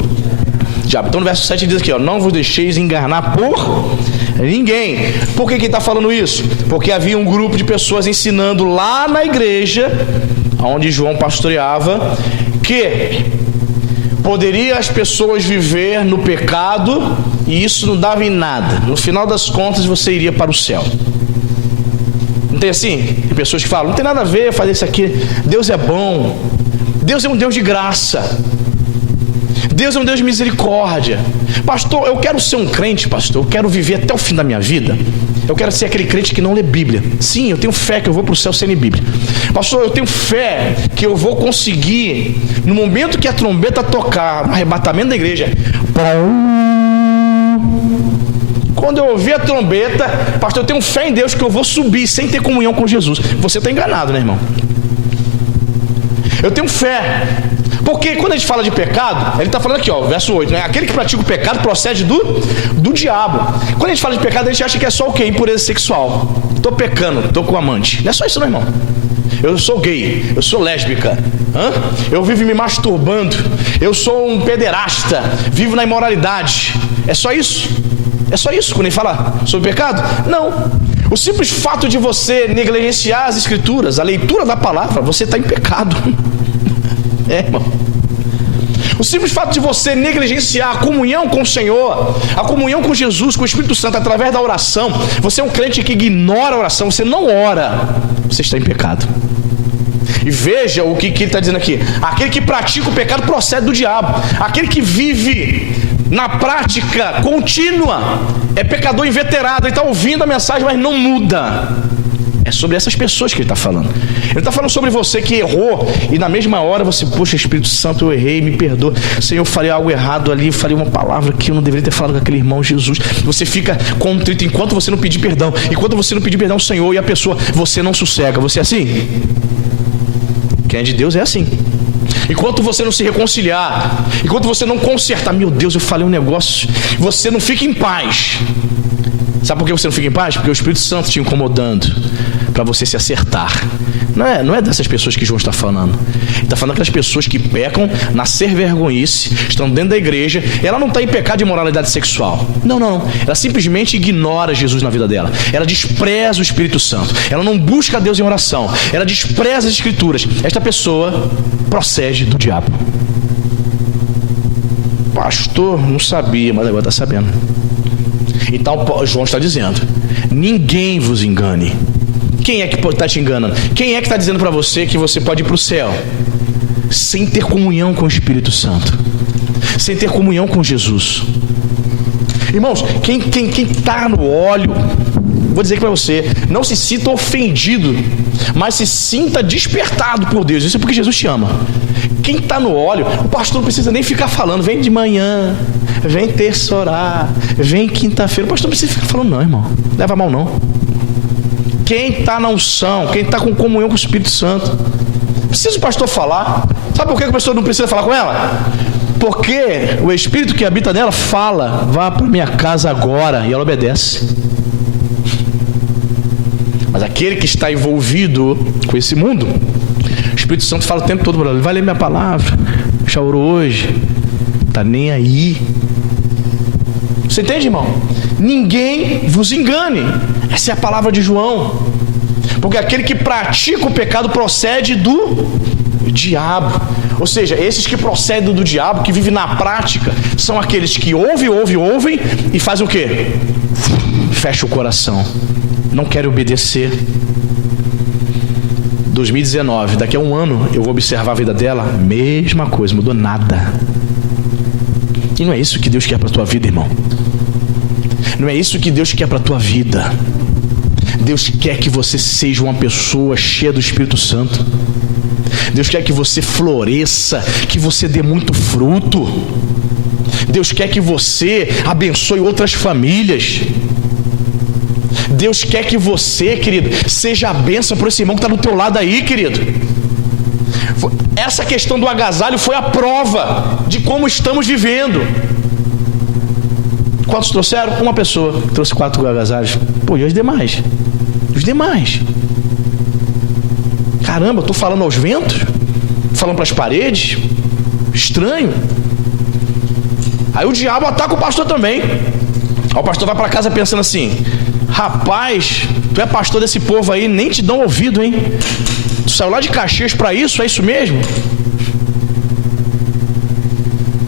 diabo. Então no verso 7 diz aqui, ó, não vos deixeis enganar por ninguém. Por que está falando isso? Porque havia um grupo de pessoas ensinando lá na igreja onde João pastoreava que poderia as pessoas viver no pecado e isso não dava em nada. No final das contas você iria para o céu. Não tem assim? Tem pessoas que falam, não tem nada a ver fazer isso aqui. Deus é bom. Deus é um Deus de graça. Deus é um Deus de misericórdia. Pastor, eu quero ser um crente, pastor. Eu quero viver até o fim da minha vida. Eu quero ser aquele crente que não lê Bíblia. Sim, eu tenho fé que eu vou para o céu sem ler Bíblia. Pastor, eu tenho fé que eu vou conseguir, no momento que a trombeta tocar, no arrebatamento da igreja, quando eu ouvir a trombeta, pastor, eu tenho fé em Deus que eu vou subir sem ter comunhão com Jesus. Você está enganado, né, irmão? Eu tenho fé. Porque quando a gente fala de pecado, ele está falando aqui, ó, verso 8, né? Aquele que pratica o pecado procede do diabo. Quando a gente fala de pecado, a gente acha que é só o quê? Impureza sexual. Estou pecando, estou com amante. Não é só isso não, irmão. Eu sou gay, eu sou lésbica, eu vivo me masturbando, eu sou um pederasta, vivo na imoralidade. É só isso? É só isso quando ele fala sobre pecado? Não. O simples fato de você negligenciar as escrituras, a leitura da palavra, você está em pecado. Irmão. O simples fato de você negligenciar a comunhão com o Senhor, a comunhão com Jesus, com o Espírito Santo, através da oração, você é um crente que ignora a oração, você não ora, você está em pecado. E veja o que ele está dizendo aqui: aquele que pratica o pecado procede do diabo. Aquele que vive na prática contínua é pecador inveterado. Ele está ouvindo a mensagem, mas não muda. É sobre essas pessoas que ele está falando. Ele está falando sobre você que errou e na mesma hora você, poxa, Espírito Santo, eu errei, me perdoa. Senhor, eu falei algo errado ali, falei uma palavra que eu não deveria ter falado com aquele irmão Jesus. Você fica contrito enquanto você não pedir perdão. Enquanto você não pedir perdão ao Senhor e a pessoa, você não sossega. Você é assim? Quem é de Deus é assim. Enquanto você não se reconciliar, enquanto você não consertar, meu Deus, eu falei um negócio, você não fica em paz. Sabe por que você não fica em paz? Porque o Espírito Santo te incomodando para você se acertar. Não é dessas pessoas que João está falando. Ele está falando daquelas pessoas que pecam na ser vergonhice, estão dentro da igreja. Ela não está em pecado de imoralidade sexual. Não. Ela simplesmente ignora Jesus na vida dela. Ela despreza o Espírito Santo. Ela não busca Deus em oração. Ela despreza as Escrituras. Esta pessoa procede do diabo. Pastor, não sabia, mas agora está sabendo. Então João está dizendo: ninguém vos engane. Quem é que está te enganando? Quem é que está dizendo para você que você pode ir para o céu sem ter comunhão com o Espírito Santo, sem ter comunhão com Jesus? Irmãos, quem está no óleo, vou dizer aqui para você, não se sinta ofendido, mas se sinta despertado por Deus. Isso é porque Jesus te ama. Quem está no óleo, o pastor não precisa nem ficar falando, vem de manhã, vem terça orar, vem quinta-feira. O pastor não precisa ficar falando não, irmão. Não leva mal não. Quem está na unção, quem está com comunhão com o Espírito Santo, precisa o pastor falar. Sabe por que o pastor não precisa falar com ela? Porque o Espírito que habita nela fala: vá para minha casa agora, e ela obedece. Mas aquele que está envolvido com esse mundo, o Espírito Santo fala o tempo todo para ele: vai ler minha palavra, já orou hoje, está nem aí. Você entende, irmão? Ninguém vos engane. Essa é a palavra de João. Porque aquele que pratica o pecado procede do diabo. Ou seja, esses que procedem do diabo, que vivem na prática, são aqueles que ouvem e fazem o quê? Fecha o coração, não querem obedecer. 2019, daqui a um ano eu vou observar a vida dela, mesma coisa, mudou nada. E não é isso que Deus quer para a tua vida, irmão. Não é isso que Deus quer para a tua vida. Deus quer que você seja uma pessoa cheia do Espírito Santo. Deus quer que você floresça, que você dê muito fruto. Deus quer que você abençoe outras famílias. Deus quer que você, querido, seja a bênção para esse irmão que está do teu lado aí, querido. Essa questão do agasalho foi a prova de como estamos vivendo. Quantos trouxeram? Uma pessoa trouxe 4 agasalhos. Pô, e os demais? Os demais? Caramba, eu estou falando aos ventos? Falando para as paredes? Estranho. Aí o diabo ataca o pastor também. Aí o pastor vai para casa pensando assim: rapaz, tu é pastor desse povo aí, nem te dão ouvido, hein? Tu saiu lá de Caxias para isso? É isso mesmo?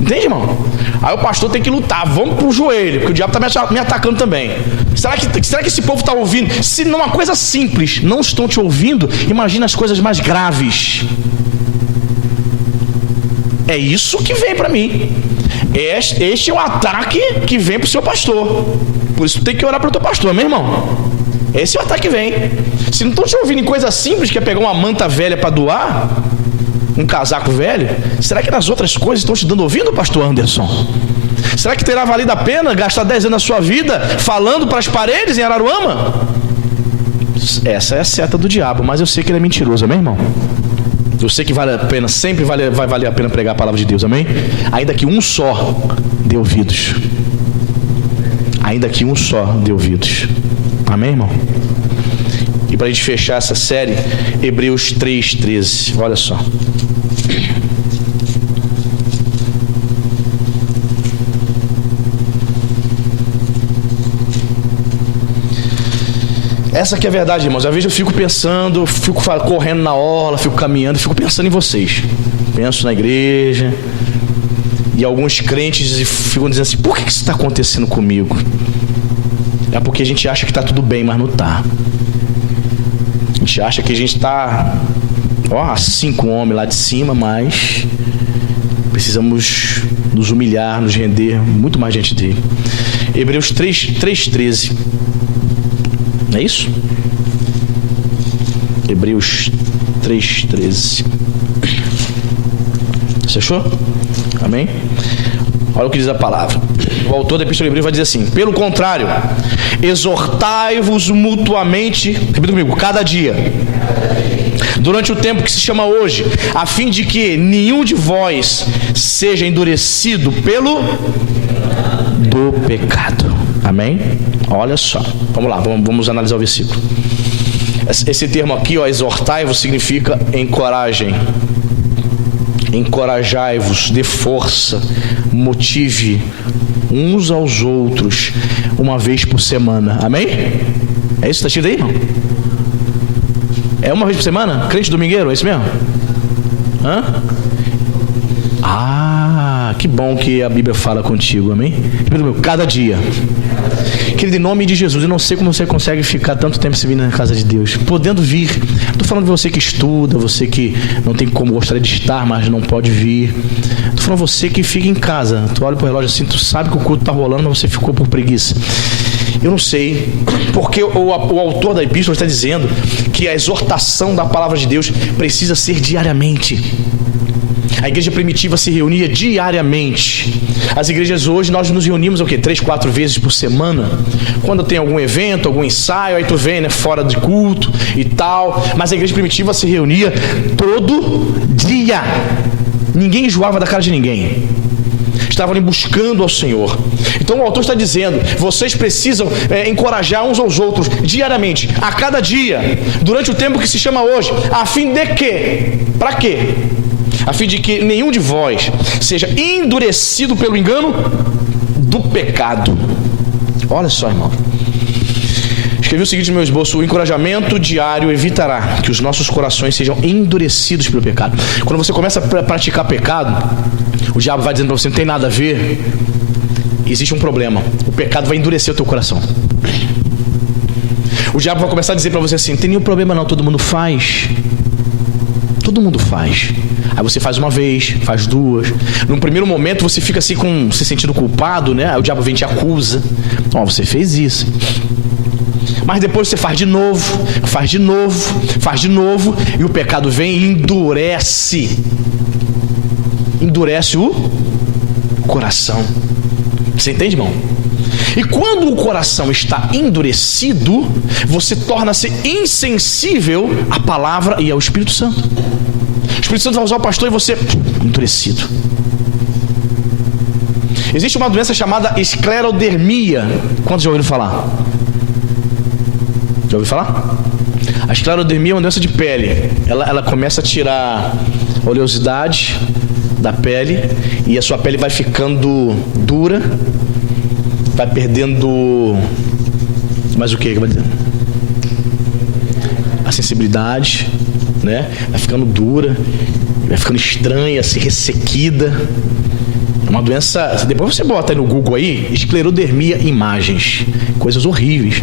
Entende, irmão? Aí o pastor tem que lutar, vamos pro joelho, porque o diabo está me atacando também. Será que esse povo está ouvindo? Se não, uma coisa simples, não estão te ouvindo, imagina as coisas mais graves. É isso que vem para mim. Este é o ataque que vem para o seu pastor. Por isso tu tem que orar para o teu pastor, meu irmão. Esse é o ataque que vem. Se não estão te ouvindo em coisa simples, que é pegar uma manta velha para doar, um casaco velho, será que nas outras coisas estão te dando ouvido, pastor Anderson? Será que terá valido a pena gastar 10 anos da sua vida falando para as paredes em Araruama? Essa é a seta do diabo, mas eu sei que ele é mentiroso, amém, irmão? Eu sei que vale a pena, sempre vai valer a pena pregar a palavra de Deus, amém? Ainda que um só dê ouvidos. Ainda que um só dê ouvidos. Amém, irmão? E para a gente fechar essa série, Hebreus 3:13. Olha só. Essa aqui é a verdade, irmãos. Às vezes eu fico pensando, fico correndo na orla, fico caminhando, fico pensando em vocês. Penso na igreja. E alguns crentes ficam dizendo assim: por que isso está acontecendo comigo? É porque a gente acha que está tudo bem, mas não está. A gente acha que a gente está assim com o homem lá de cima, mas precisamos nos humilhar, nos render muito mais diante dele. Hebreus 3:13. É isso? Hebreus 3:13. Você achou? Amém? Olha o que diz a palavra. O autor da Epístola Hebreus vai dizer assim: pelo contrário, exortai-vos mutuamente, repita comigo, cada dia, durante o tempo que se chama hoje, a fim de que nenhum de vós seja endurecido pelo do pecado. Amém? Olha só, vamos lá, vamos analisar o versículo. Esse termo aqui, exortai-vos, significa encorajem. Encorajai-vos, dê força, motive uns aos outros uma vez por semana. Amém? É isso que está escrito aí, irmão? É uma vez por semana? Crente domingueiro, é isso mesmo? Hã? Que bom que a Bíblia fala contigo, amém? Cada dia. Querido, em nome de Jesus, eu não sei como você consegue ficar tanto tempo se vir na casa de Deus, podendo vir. Estou falando de você que estuda, você que não tem como gostaria de estar, mas não pode vir. Estou falando de você que fica em casa. Tu olha para o relógio assim, tu sabe que o culto está rolando, mas você ficou por preguiça. Eu não sei, porque o autor da epístola está dizendo que a exortação da palavra de Deus precisa ser diariamente. A igreja primitiva se reunia diariamente. As igrejas hoje, nós nos reunimos 3, 4 vezes por semana. Quando tem algum evento, algum ensaio, aí tu vem, né, fora de culto e tal. Mas a igreja primitiva se reunia todo dia. Ninguém enjoava da cara de ninguém. Estavam ali buscando ao Senhor. Então o autor está dizendo: vocês precisam encorajar uns aos outros diariamente, a cada dia, durante o tempo que se chama hoje, a fim de que? Para quê? A fim de que nenhum de vós seja endurecido pelo engano do pecado. Olha só, irmão. Escrevi o seguinte no meu esboço: o encorajamento diário evitará que os nossos corações sejam endurecidos pelo pecado. Quando você começa a praticar pecado, o diabo vai dizendo para você: não tem nada a ver. Existe um problema. O pecado vai endurecer o teu coração. O diabo vai começar a dizer para você assim: não tem nenhum problema não, todo mundo faz. Todo mundo faz. Aí você faz uma vez, faz duas. Num primeiro momento você fica assim se sentindo culpado, né? Aí o diabo vem e te acusa: você fez isso. Mas depois você faz de novo, faz de novo, faz de novo, e o pecado vem e endurece o coração. Você entende, irmão? E quando o coração está endurecido, você torna-se insensível à palavra e ao Espírito Santo. O Espírito Santo vai usar o pastor e você endurecido. Existe uma doença chamada esclerodermia. Quantos já ouviram falar? Já ouviu falar? A esclerodermia é uma doença de pele. Ela começa a tirar a oleosidade da pele e a sua pele vai ficando dura, vai perdendo mais o que? A sensibilidade, né? Vai ficando dura, vai ficando estranha, se ressequida. É uma doença. Depois você bota aí no Google aí, esclerodermia, imagens, coisas horríveis.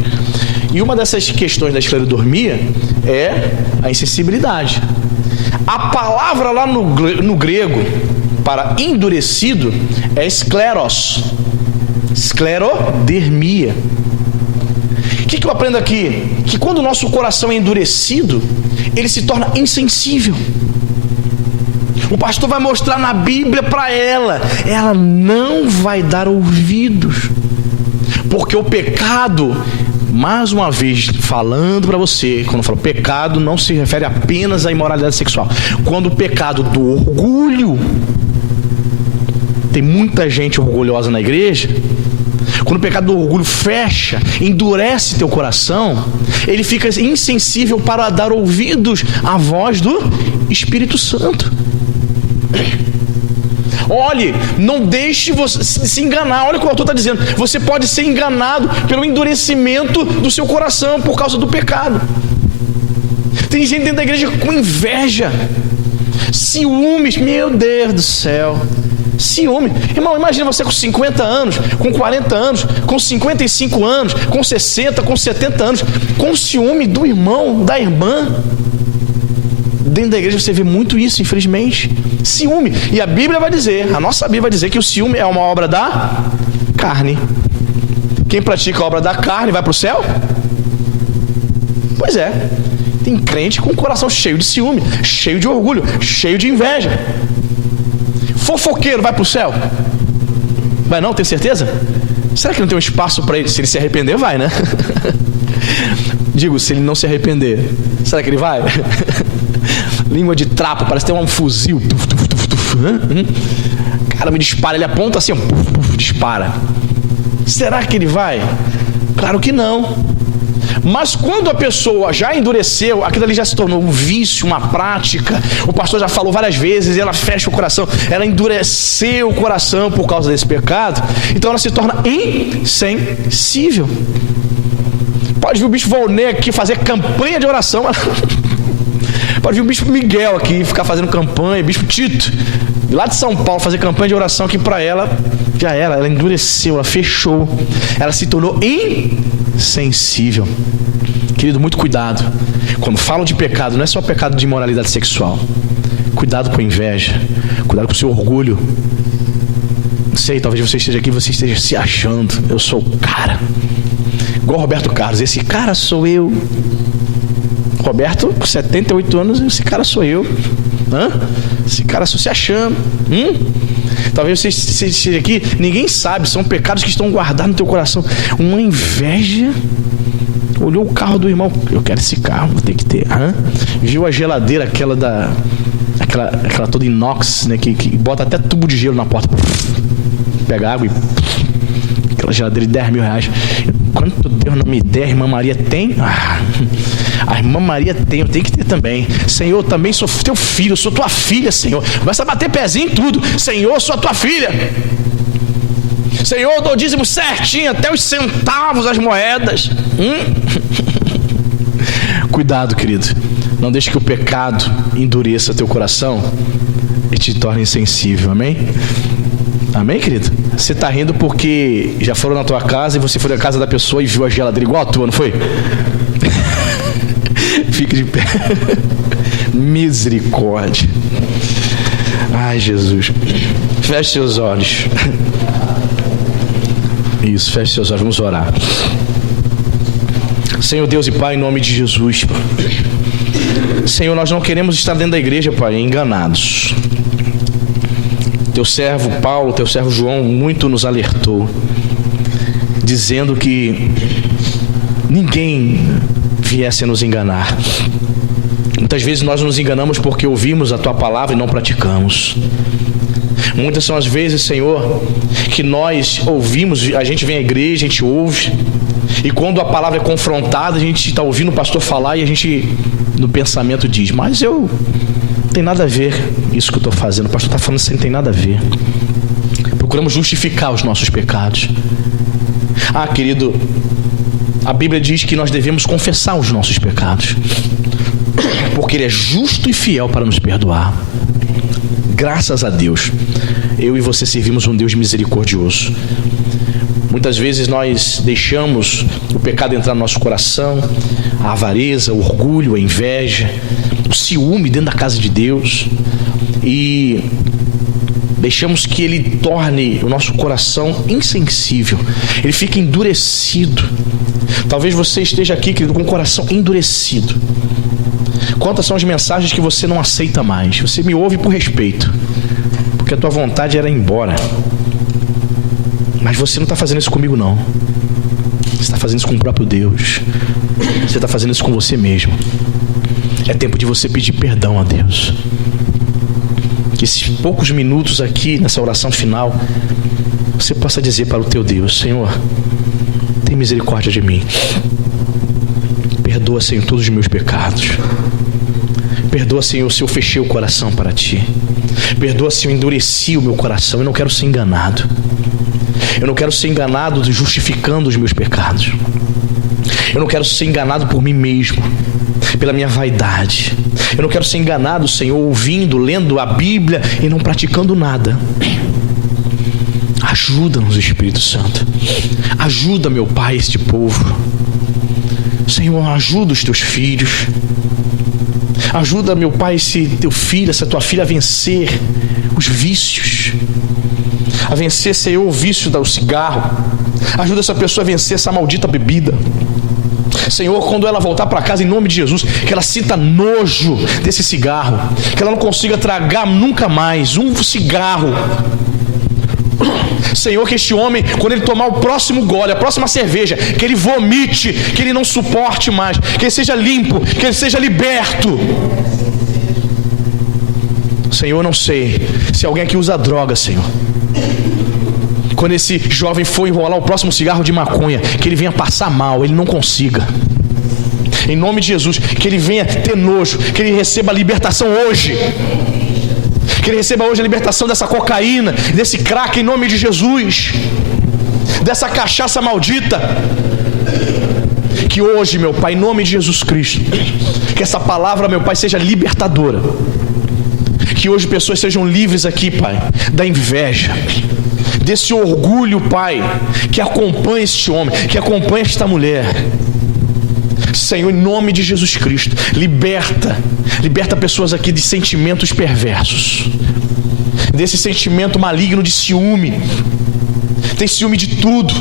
E uma dessas questões da esclerodermia é a insensibilidade. A palavra lá no grego para endurecido é escleros, esclerodermia. O que eu aprendo aqui? Que quando o nosso coração é endurecido, ele se torna insensível. O pastor vai mostrar na Bíblia para ela não vai dar ouvidos, porque o pecado, mais uma vez falando para você, quando eu falo pecado, não se refere apenas à imoralidade sexual. Quando o pecado do orgulho, tem muita gente orgulhosa na igreja, quando o pecado do orgulho fecha, endurece teu coração, ele fica insensível para dar ouvidos à voz do Espírito Santo. Olhe, não deixe você se enganar. Olha o que o autor está dizendo. Você pode ser enganado pelo endurecimento do seu coração por causa do pecado. Tem gente dentro da igreja com inveja, ciúmes, meu Deus do céu, ciúme. Irmão, imagina você com 50 anos, com 40 anos, com 55 anos, com 60, com 70 anos, com ciúme do irmão, da irmã. Dentro da igreja você vê muito isso, infelizmente. Ciúme. E a Bíblia vai dizer, a nossa Bíblia vai dizer que o ciúme é uma obra da carne. Quem pratica a obra da carne vai para o céu? Pois é. Tem crente com o coração cheio de ciúme, cheio de orgulho, cheio de inveja. Fofoqueiro vai para o céu? Vai não, tem certeza? Será que não tem um espaço para ele? Se ele se arrepender, vai, né? Digo, se ele não se arrepender, será que ele vai? Língua de trapo, parece ter um fuzil. Cara, me dispara, ele aponta assim, dispara. Será que ele vai? Claro que não. Mas quando a pessoa já endureceu, aquilo ali já se tornou um vício, uma prática. O pastor já falou várias vezes, ela fecha o coração, ela endureceu o coração por causa desse pecado, então ela se torna insensível. Pode vir o bispo Volney aqui fazer campanha de oração. Pode vir o bispo Miguel aqui ficar fazendo campanha, bispo Tito, lá de São Paulo, fazer campanha de oração aqui para ela. Já era, ela endureceu, ela fechou, ela se tornou insensível. Querido, muito cuidado. Quando falam de pecado, não é só pecado de imoralidade sexual. Cuidado com a inveja, cuidado com o seu orgulho. Não sei, talvez você esteja aqui, você esteja se achando, eu sou o cara. Igual Roberto Carlos, esse cara sou eu. Roberto, com 78 anos, esse cara sou eu. Esse cara sou se achando. Talvez você esteja aqui, ninguém sabe, são pecados que estão guardados no teu coração. Uma inveja. Olhou o carro do irmão, eu quero esse carro, vou ter que ter. Viu a geladeira, aquela toda inox, né, que bota até tubo de gelo na porta. Pega água e aquela geladeira de R$10.000. Quanto Deus não me der, a irmã Maria tem? A irmã Maria tem, eu tenho que ter também. Senhor, eu também sou teu filho, eu sou tua filha, Senhor. Começa a bater pezinho em tudo. Senhor, eu sou a tua filha. Senhor, eu dou dízimo certinho, até os centavos, as moedas. Cuidado, querido. Não deixe que o pecado endureça teu coração e te torne insensível, amém? Amém, querido? Você está rindo porque já foram na tua casa e você foi na casa da pessoa e viu a geladeira igual a tua, não foi? Fique de pé. Misericórdia. Ai, Jesus. Feche seus olhos. Isso, feche seus olhos, vamos orar. Senhor Deus e Pai, em nome de Jesus, Senhor, nós não queremos estar dentro da igreja, Pai, enganados. Teu servo Paulo, teu servo João muito nos alertou, dizendo que ninguém viesse a nos enganar. Muitas vezes nós nos enganamos porque ouvimos a tua palavra e não praticamos. Muitas são as vezes, Senhor, que nós ouvimos, a gente vem à igreja, a gente ouve, e quando a palavra é confrontada, a gente está ouvindo o pastor falar e a gente no pensamento diz, mas eu não tem nada a ver isso que eu estou fazendo, o pastor está falando isso, não tem nada a ver. Procuramos justificar os nossos pecados. Querido, a Bíblia diz que nós devemos confessar os nossos pecados, porque Ele é justo e fiel para nos perdoar. Graças a Deus, eu e você servimos um Deus misericordioso. Muitas vezes nós deixamos o pecado entrar no nosso coração, a avareza, o orgulho, a inveja, o ciúme dentro da casa de Deus, e deixamos que ele torne o nosso coração insensível, ele fica endurecido. Talvez você esteja aqui, querido, com o coração endurecido. Quantas são as mensagens que você não aceita mais? Você me ouve por respeito, porque a tua vontade era ir embora. Mas você não está fazendo isso comigo, não. Você está fazendo isso com o próprio Deus. Você está fazendo isso com você mesmo. É tempo de você pedir perdão a Deus. Que esses poucos minutos aqui, nessa oração final, você possa dizer para o teu Deus: Senhor, tem misericórdia de mim. Perdoa, Senhor, todos os meus pecados. Perdoa, Senhor, se eu fechei o coração para Ti. Perdoa se eu endureci o meu coração. Eu não quero ser enganado. Eu não quero ser enganado justificando os meus pecados. Eu não quero ser enganado por mim mesmo, pela minha vaidade. Eu não quero ser enganado, Senhor, ouvindo, lendo a Bíblia e não praticando nada. Ajuda-nos, Espírito Santo. Ajuda, meu Pai, este povo. Senhor, ajuda os teus filhos. Ajuda, meu Pai, esse teu filho, essa tua filha a vencer os vícios. A vencer, Senhor, o vício do cigarro. Ajuda essa pessoa a vencer essa maldita bebida. Senhor, quando ela voltar para casa, em nome de Jesus, que ela sinta nojo desse cigarro, que ela não consiga tragar nunca mais um cigarro. Senhor, que este homem, quando ele tomar o próximo gole, a próxima cerveja, que ele vomite, que ele não suporte mais, que ele seja limpo, que ele seja liberto. Senhor, não sei se alguém aqui usa droga, Senhor. Quando esse jovem for enrolar o próximo cigarro de maconha, que ele venha passar mal, ele não consiga. Em nome de Jesus, que ele venha ter nojo, que ele receba a libertação hoje. Que ele receba hoje a libertação dessa cocaína, desse crack, em nome de Jesus. Dessa cachaça maldita. Que hoje, meu Pai, em nome de Jesus Cristo, que essa palavra, meu Pai, seja libertadora. Que hoje pessoas sejam livres aqui, Pai, da inveja, desse orgulho, Pai, que acompanha este homem, que acompanha esta mulher. Senhor, em nome de Jesus Cristo, liberta pessoas aqui de sentimentos perversos, desse sentimento maligno de ciúme. Tem ciúme de tudo,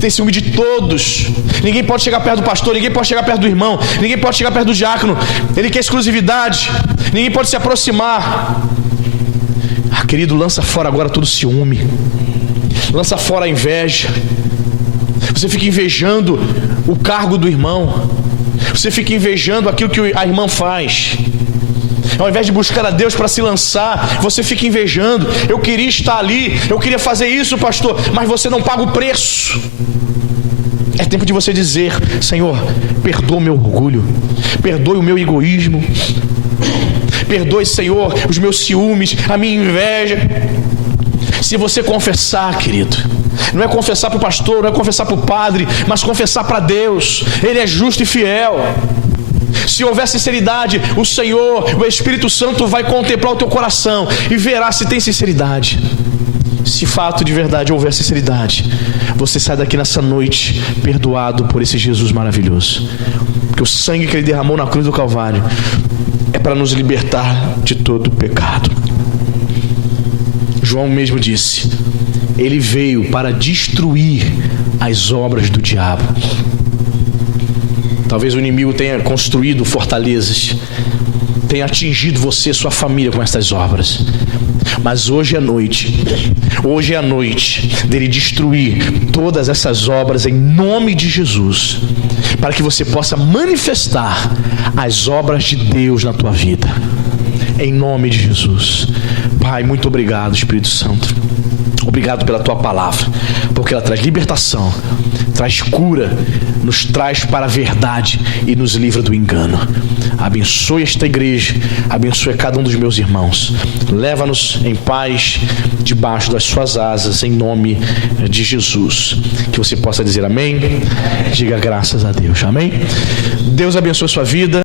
tem ciúme de todos. Ninguém pode chegar perto do pastor, ninguém pode chegar perto do irmão, ninguém pode chegar perto do diácono. Ele quer exclusividade, ninguém pode se aproximar. Querido, lança fora agora todo ciúme, lança fora a inveja. Você fica invejando o cargo do irmão, você fica invejando aquilo que a irmã faz. Ao invés de buscar a Deus para se lançar, você fica invejando. Eu queria estar ali, eu queria fazer isso, pastor, mas você não paga o preço. É tempo de você dizer: Senhor, perdoa o meu orgulho, perdoe o meu egoísmo, perdoe, Senhor, os meus ciúmes, a minha inveja. Se você confessar, querido, não é confessar para o pastor, não é confessar para o padre, mas confessar para Deus. Ele é justo e fiel. Se houver sinceridade, o Senhor, o Espírito Santo vai contemplar o teu coração e verá se tem sinceridade. Se fato de verdade houver sinceridade, você sai daqui nessa noite perdoado por esse Jesus maravilhoso. Porque o sangue que Ele derramou na cruz do Calvário é para nos libertar de todo pecado. João mesmo disse: Ele veio para destruir as obras do diabo. Talvez o inimigo tenha construído fortalezas, tenha atingido você e sua família com essas obras. Mas hoje é a noite dele destruir todas essas obras em nome de Jesus, para que você possa manifestar as obras de Deus na tua vida, em nome de Jesus. Pai, muito obrigado, Espírito Santo. Obrigado pela tua palavra, porque ela traz libertação, traz cura, nos traz para a verdade e nos livra do engano. Abençoe esta igreja, abençoe cada um dos meus irmãos. Leva-nos em paz debaixo das suas asas, em nome de Jesus. Que você possa dizer amém. Diga graças a Deus. Amém. Deus abençoe a sua vida.